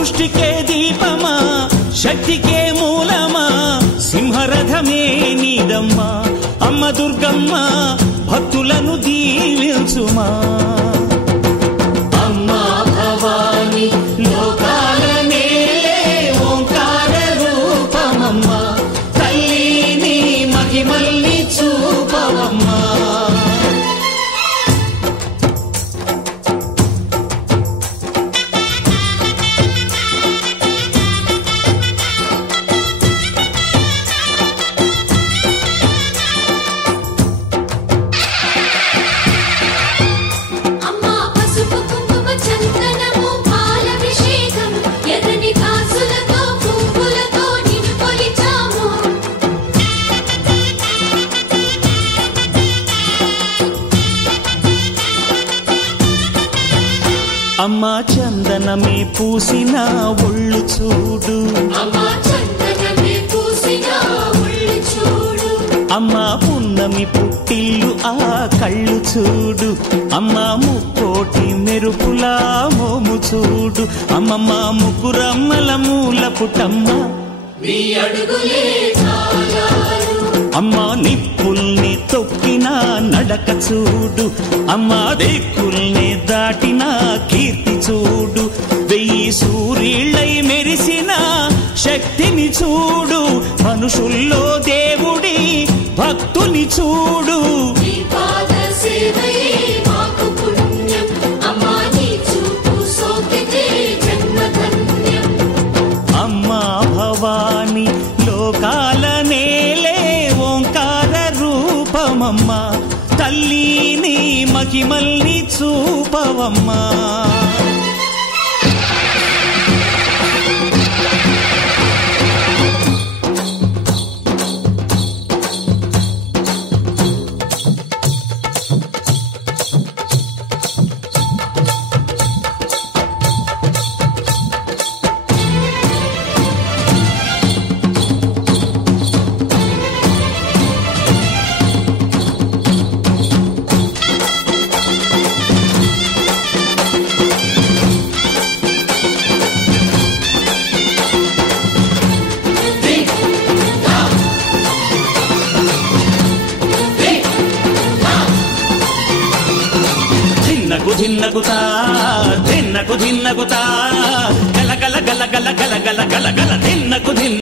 సృష్టికే దీపమా శక్తికే మూలమా సింహరథమే నీదమ్మా అమ్మ దుర్గమ్మ భక్తులను దీవించుమా అమ్మా భవాని లోకాల నేలే ఓంకార రూపమమ్మా తల్లిని మహిమల్ని చూపవమ్మా అమ్మా చందనమే పూసిన ఒళ్ళు చూడు అమ్మా పున్నమి పుట్టిల్లు ఆ కళ్ళు చూడు అమ్మా ముక్కోటి మెరుపులా మోము చూడు అమ్మమ్మ ముగ్గురమ్మల మూల పుట్టమ్మ అమ్మా నిప్పుల్ని తొక్కిన నడక చూడు అమ్మా దిక్కుల్ని దాటిన కీర్తి చూడు వెయ్యి సూర్యుళ్ళై మెరిసిన శక్తిని చూడు మనుషుల్లో దేవుడి భక్తుని చూడు అమ్మా భవాని లోకాల నేలే ఓంకార రూపమమ్మా తల్లిని మహిమల్ని చూపవమ్మా ధిన్నగుతా ధిన్నగుతా గల గల గల గల గల గల గల గల ధిన్నగు